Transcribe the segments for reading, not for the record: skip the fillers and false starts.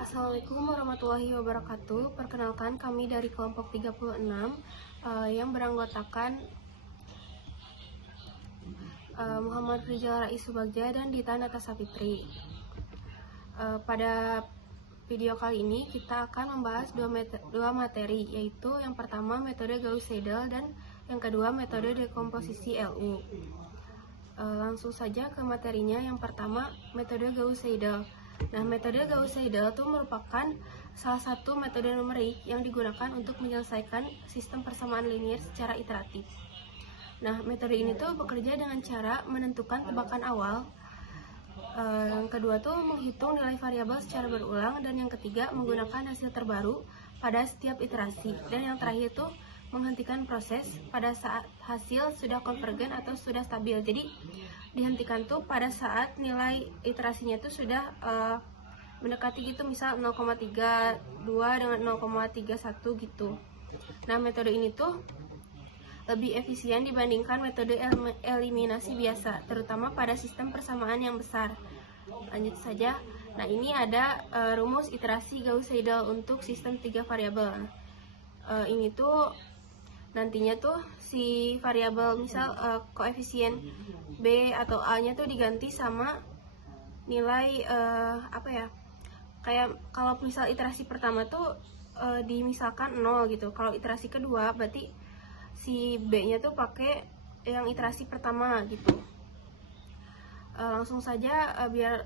Assalamualaikum warahmatullahi wabarakatuh. Perkenalkan, kami dari kelompok 36 yang beranggotakan Muhammad Rizal Rais Subagja dan Dita Natasha Fitri. Pada video kali ini kita akan membahas dua materi, yaitu yang pertama metode Gauss-Seidel dan yang kedua metode dekomposisi LU. Langsung saja ke materinya. Yang pertama, metode Gauss-Seidel. Nah, metode Gauss-Seidel itu merupakan salah satu metode numerik yang digunakan untuk menyelesaikan sistem persamaan linear secara iteratif. Nah, metode ini tuh bekerja dengan cara menentukan tebakan awal. Yang kedua tuh menghitung nilai variabel secara berulang, dan yang ketiga menggunakan hasil terbaru pada setiap iterasi. Dan yang terakhir tuh menghentikan proses pada saat hasil sudah konvergen atau sudah stabil. Jadi dihentikan tuh pada saat nilai iterasinya tuh sudah mendekati gitu, misal 0,32 dengan 0,31 gitu. Nah, metode ini tuh lebih efisien dibandingkan metode eliminasi biasa, terutama pada sistem persamaan yang besar. Lanjut saja. Nah, ini ada rumus iterasi Gauss-Seidel untuk sistem 3 variabel. Ini tuh nantinya tuh si variabel misal koefisien B atau A nya tuh diganti sama nilai kayak kalau misal iterasi pertama tuh dimisalkan 0 gitu. Kalau iterasi kedua berarti si B nya tuh pakai yang iterasi pertama gitu. Langsung saja biar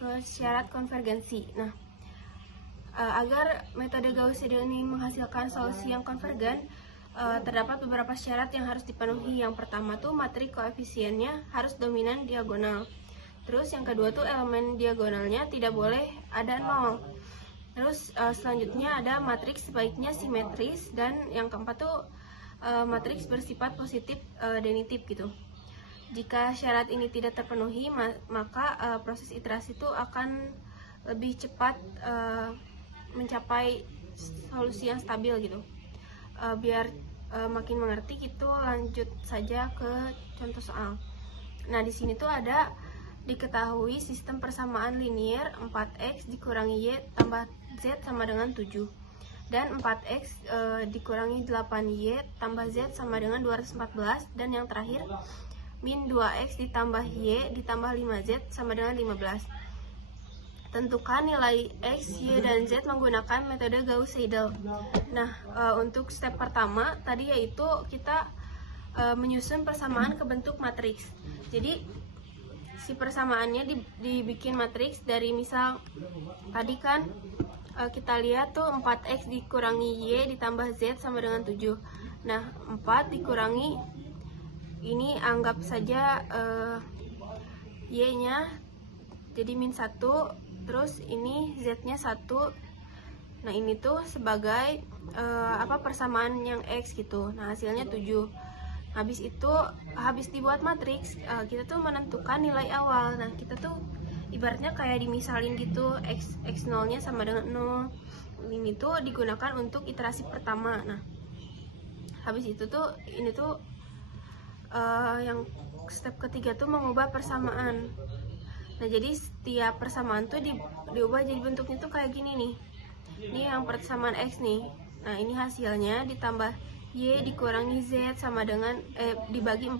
ke syarat konvergensi. Nah, agar metode Gauss-Seidel ini menghasilkan solusi yang konvergen, terdapat beberapa syarat yang harus dipenuhi. Yang pertama tuh matrik koefisiennya harus dominan diagonal. Terus yang kedua tuh elemen diagonalnya tidak boleh ada 0. Terus selanjutnya ada matriks sebaiknya simetris, dan yang keempat tuh matriks bersifat positif denitif gitu. Jika syarat ini tidak terpenuhi, maka proses iterasi itu akan lebih cepat mencapai solusi yang stabil gitu. Biar makin mengerti gitu, lanjut saja ke contoh soal. Nah, di sini tuh ada diketahui sistem persamaan linear 4x dikurangi y tambah z sama dengan 7, dan 4x dikurangi 8y tambah z sama dengan 214, dan yang terakhir min 2x ditambah y ditambah 5z sama dengan 15. Tentukan nilai X, Y, dan Z menggunakan metode Gauss-Seidel. Nah, untuk step pertama tadi yaitu kita menyusun persamaan ke bentuk matriks. Jadi si persamaannya dibikin matriks dari, misal tadi kan kita lihat tuh 4X dikurangi Y ditambah Z sama dengan 7. Nah, 4 dikurangi, ini anggap saja Y-nya jadi min 1, terus ini Z-nya 1. Nah, ini tuh sebagai persamaan yang X gitu. Nah, hasilnya 7. Habis itu, habis dibuat matriks, kita tuh menentukan nilai awal. Nah, kita tuh ibaratnya kayak dimisalin gitu, X0 nya sama dengan 0. Ini tuh digunakan untuk iterasi pertama. Nah, habis itu tuh ini tuh yang step ketiga tuh mengubah persamaan. Nah, jadi setiap persamaan tuh diubah jadi bentuknya tuh kayak gini nih. Ini yang persamaan X nih. Nah, ini hasilnya ditambah Y dikurangi Z sama dengan dibagi 4.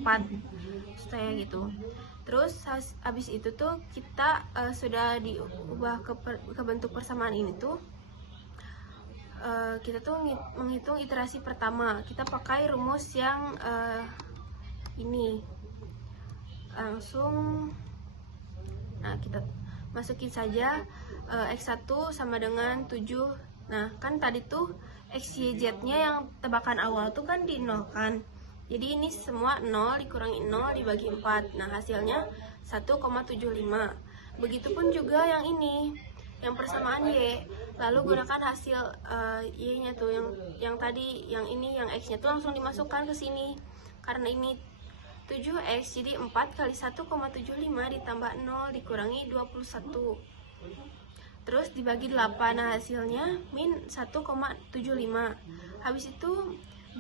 Supaya gitu. Terus habis itu tuh kita sudah diubah ke bentuk persamaan ini tuh, kita tuh menghitung iterasi pertama. Kita pakai rumus yang ini. Langsung, nah, kita masukin saja X1 sama dengan 7. Nah, kan tadi tuh X, Y, Z-nya yang tebakan awal tuh kan di 0 kan. Jadi ini semua 0 dikurangi 0 dibagi 4. Nah, hasilnya 1,75. Begitupun juga yang ini, yang persamaan Y. Lalu gunakan hasil Y-nya tuh yang tadi, yang ini, yang X-nya tuh langsung dimasukkan ke sini. Karena ini 7x, jadi 4 kali 1,75 ditambah 0 dikurangi 21. Terus dibagi 8, nah hasilnya min 1,75. Habis itu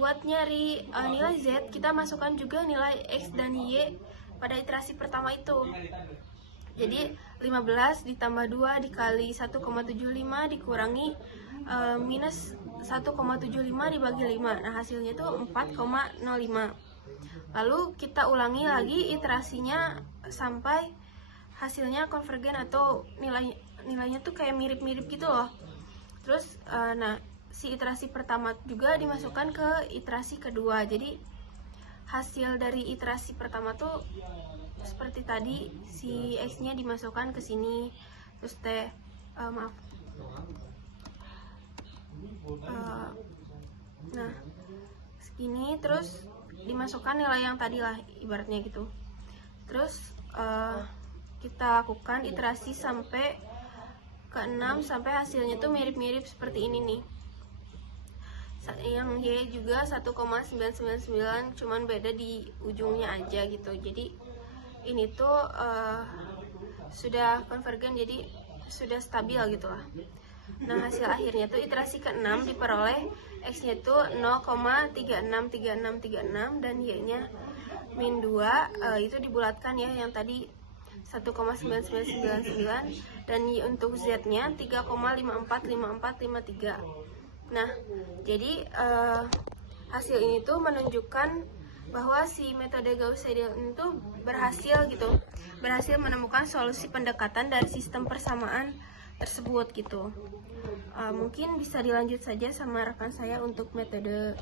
buat nyari nilai Z, kita masukkan juga nilai X dan Y pada iterasi pertama itu. Jadi 15 ditambah 2 dikali 1,75 dikurangi minus 1,75 dibagi 5. Nah, hasilnya itu 4,05. Lalu kita ulangi lagi iterasinya sampai hasilnya konvergen atau nilainya tuh kayak mirip-mirip gitu loh. Terus nah, si iterasi pertama juga dimasukkan ke iterasi kedua. Jadi hasil dari iterasi pertama tuh seperti tadi, si X-nya dimasukkan ke sini, terus nah segini, terus dimasukkan nilai yang tadi lah ibaratnya gitu. Terus kita lakukan iterasi sampai ke 6 sampai hasilnya tuh mirip-mirip seperti ini nih. Yang Y juga 1,999, cuman beda di ujungnya aja gitu. Jadi ini tuh sudah konvergen, jadi sudah stabil gitu lah. Nah, hasil akhirnya tuh iterasi ke-6 diperoleh X-nya tuh 0,363636 dan Y-nya min 2, itu dibulatkan ya, yang tadi 1,9999, dan Y untuk Z-nya 3,545453. Nah, jadi hasil ini tuh menunjukkan bahwa si metode Gauss-Seidel itu berhasil menemukan solusi pendekatan dari sistem persamaan tersebut gitu. Mungkin bisa dilanjut saja sama rekan saya untuk metode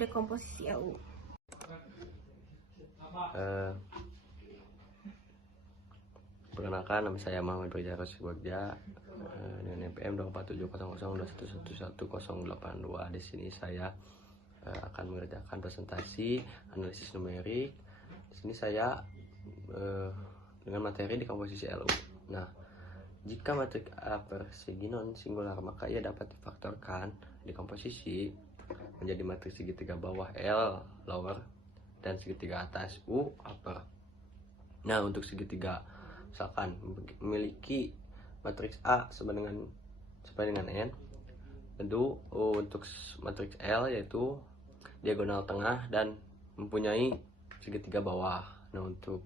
dekomposisi LU. Perkenalkan, nama saya Muhammad Wijaya Bagja dengan NPM 2470011111082. Di sini saya akan mengerjakan presentasi analisis numerik. Di sini saya dengan materi dekomposisi LU. Nah, jika matrik A persegi non singular, maka ia dapat difaktorkan dekomposisi menjadi matriks segitiga bawah L lower dan segitiga atas U upper. Nah, untuk segitiga misalkan memiliki matriks A sama dengan N, tentu untuk matriks L yaitu diagonal tengah dan mempunyai segitiga bawah. Nah, untuk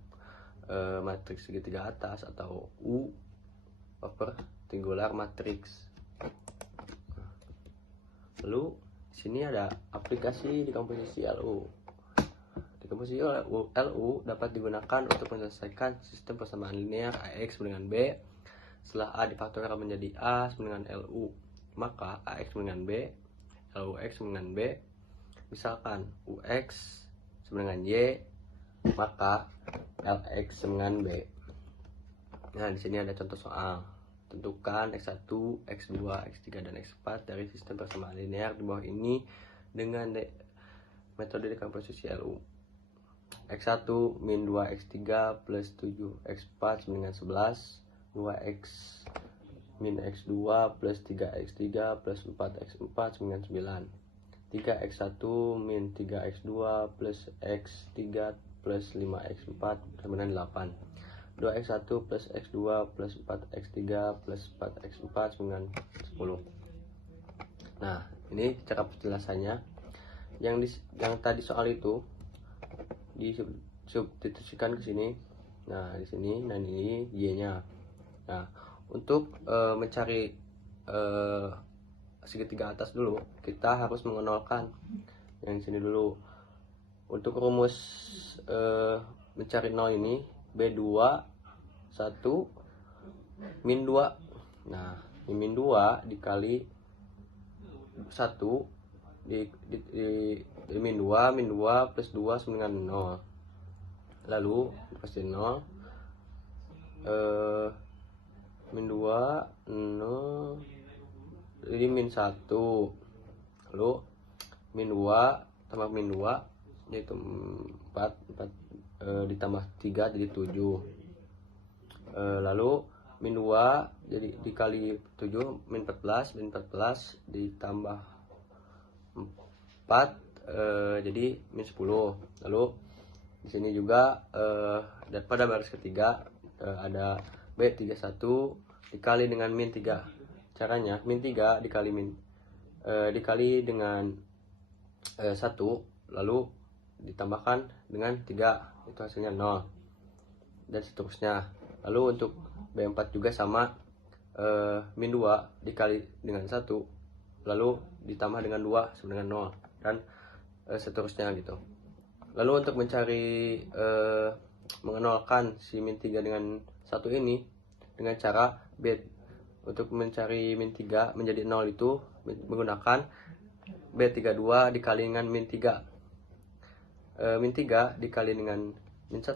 matriks segitiga atas atau U upper singular matriks. Lalu di sini ada aplikasi dekomposisi LU. Dekomposisi LU dapat digunakan untuk menyelesaikan sistem persamaan linear AX dengan B. Setelah A difaktorkan menjadi A sama dengan LU, maka AX sama dengan B, LUX sama dengan B. Misalkan UX sama dengan Y, maka LX sama dengan B. Nah, di sini ada contoh soal. Tentukan X1, X2, X3, dan X4 dari sistem persamaan linear di bawah ini dengan metode dekomposisi LU. X1 min 2X3 plus 7X4 sama dengan 11, 2X min X2 plus 3X3 plus 4X4 sama dengan 9, 3X1 min 3X2 plus X3 plus 5X4 sama dengan 8, 2X1 plus X2 plus 4X3 plus 4X4 sama dengan 10. Nah, ini cara penjelasannya. Yang tadi soal itu disubstitusikan ke sini. Nah, di sini, nah ini Y-nya. Nah, untuk mencari segitiga atas dulu, kita harus mengenolkan yang di sini dulu. Untuk rumus mencari 0 ini B2 1 min 2. Nah, min 2 dikali 1 di min 2 plus 2 sama dengan 0. Lalu pasti 0, min 2 0, jadi min 1. Lalu min 2 tambah min 2 yaitu 4 ditambah 3 jadi 7. Lalu min 2 jadi dikali 7 min 14 ditambah 4 jadi min 10. Lalu di sini juga pada baris ketiga ada B31 dikali dengan min 3. Caranya min 3 dikali dengan 1, lalu ditambahkan dengan 3, itu hasilnya 0, dan seterusnya. Lalu untuk B4 juga sama min 2 dikali dengan 1 lalu ditambah dengan 2 sama dengan 0 dan seterusnya gitu. Lalu untuk mencari mengenolkan si min 3 dengan 1 ini dengan cara B. Untuk mencari min 3 menjadi 0 itu menggunakan B32 dikali dengan min 3. Min 3 dikali dengan min 1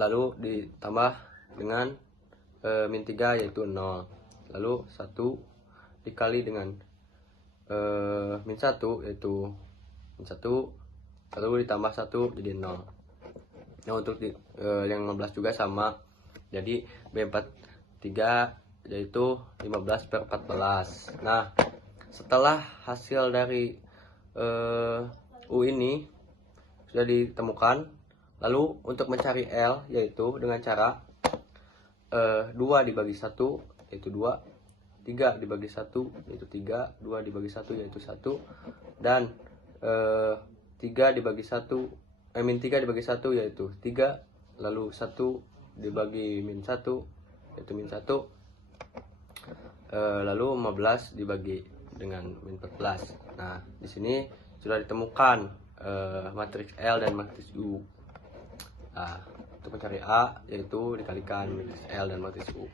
lalu ditambah dengan min 3 yaitu 0. Lalu 1 dikali dengan min 1 yaitu min 1 lalu ditambah 1 jadi 0. Nah untuk yang 15 juga sama, jadi B43 yaitu 15/14. Nah setelah hasil dari U ini sudah ditemukan, lalu untuk mencari L yaitu dengan cara 2 dibagi 1 yaitu 2, 3 dibagi 1 yaitu 3, 2 dibagi 1 yaitu 1, dan 3 dibagi 1 min 3 dibagi 1 yaitu 3, lalu 1 dibagi min 1 yaitu min 1, lalu 15 dibagi dengan min 14. Nah di sini sudah ditemukan matriks L dan matriks U. Nah untuk mencari A yaitu dikalikan matriks L dan matriks U.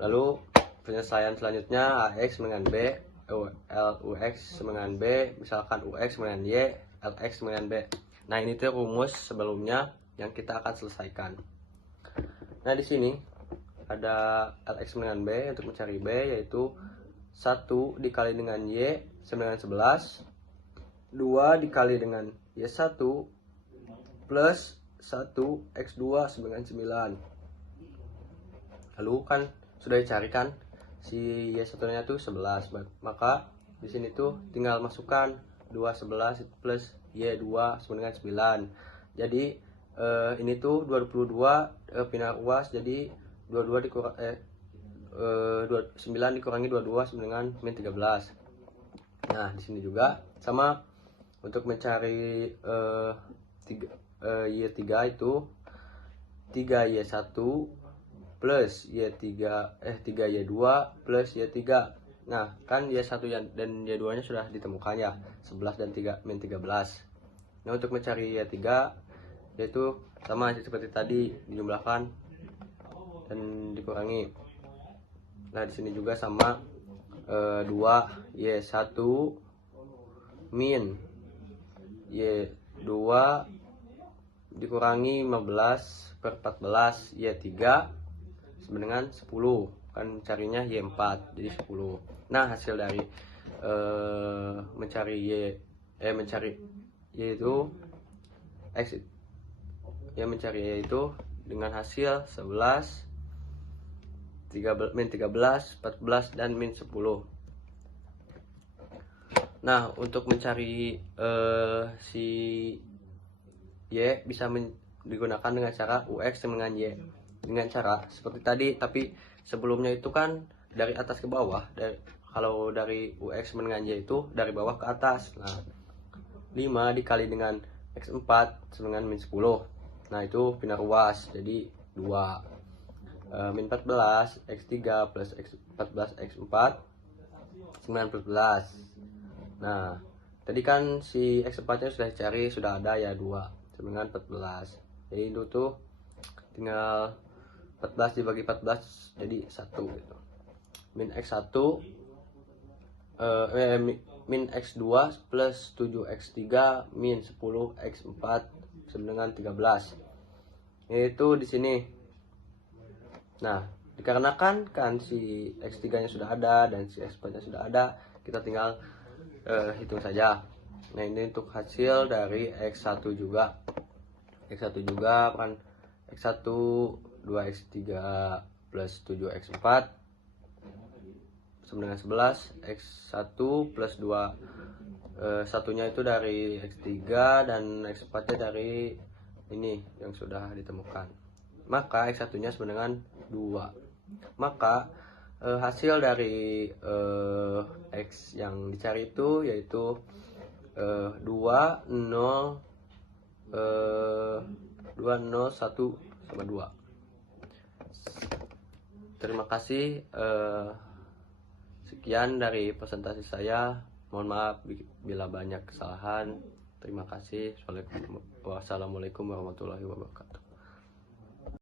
Lalu penyelesaian selanjutnya AX dengan B, LUX dengan B, misalkan UX dengan Y, LX dengan B. Nah ini tuh rumus sebelumnya yang kita akan selesaikan. Nah di sini ada LX dengan B. Untuk mencari B yaitu 1 dikali dengan Y sama dengan 11, 2 dikali dengan Y1 plus 1 X2 sama dengan 9. Lalu kan sudah dicarikan si Y1 nya tuh 11, maka di sini tuh tinggal masukkan 211 plus Y2 sama dengan 9. Jadi ini tuh 22 pindah ruas, jadi 22 dikurang 9 dikurangi 22 sama dengan min 13. Nah di sini juga sama, untuk mencari Y3 itu 3Y1 plus Y2 plus Y3. Nah kan Y1 dan Y2 nya sudah ditemukan ya, 11 dan min 13. Nah untuk mencari Y3 yaitu sama seperti tadi, dijumlahkan dan dikurangi. Nah di sini juga sama 2Y1 min Y2 dikurangi 15/14 Y3 sama dengan 10. Kan carinya Y4 jadi 10. Nah hasil dari mencari Y itu X yang mencari Y itu dengan hasil 11, min 13, 14 dan min 10. Nah untuk mencari si Y bisa digunakan dengan cara UX dengan Y dengan cara seperti tadi, tapi sebelumnya itu kan dari atas ke bawah. Kalau dari UX dengan Y itu dari bawah ke atas. Nah 5 dikali dengan X4 sama dengan min 10. Nah itu pindah ruas jadi 2, min 14 X3 plus X14 X4 14. Nah tadi kan si X4 nya sudah dicari, sudah ada ya 2 sama dengan 14. Jadi itu tuh tinggal 14 dibagi 14 jadi 1 gitu. Min X1 min X2 plus 7X3 min 10X4 sama dengan 13. Itu di sini. Nah, dikarenakan kan si X3 nya sudah ada dan si X4 nya sudah ada, kita tinggal hitung saja. Nah, ini untuk hasil dari X1 juga. X1 juga kan X1 2X3 plus 7X4 sama dengan 11, X1 plus 2 satunya itu dari X3 dan X4 nya dari ini yang sudah ditemukan. Maka X1 nya sama dengan 2. Maka hasil dari X yang dicari itu yaitu 2, 0, 1 sama 2. Terima kasih. Sekian dari presentasi saya. Mohon maaf bila banyak kesalahan. Terima kasih. Wassalamualaikum warahmatullahi wabarakatuh.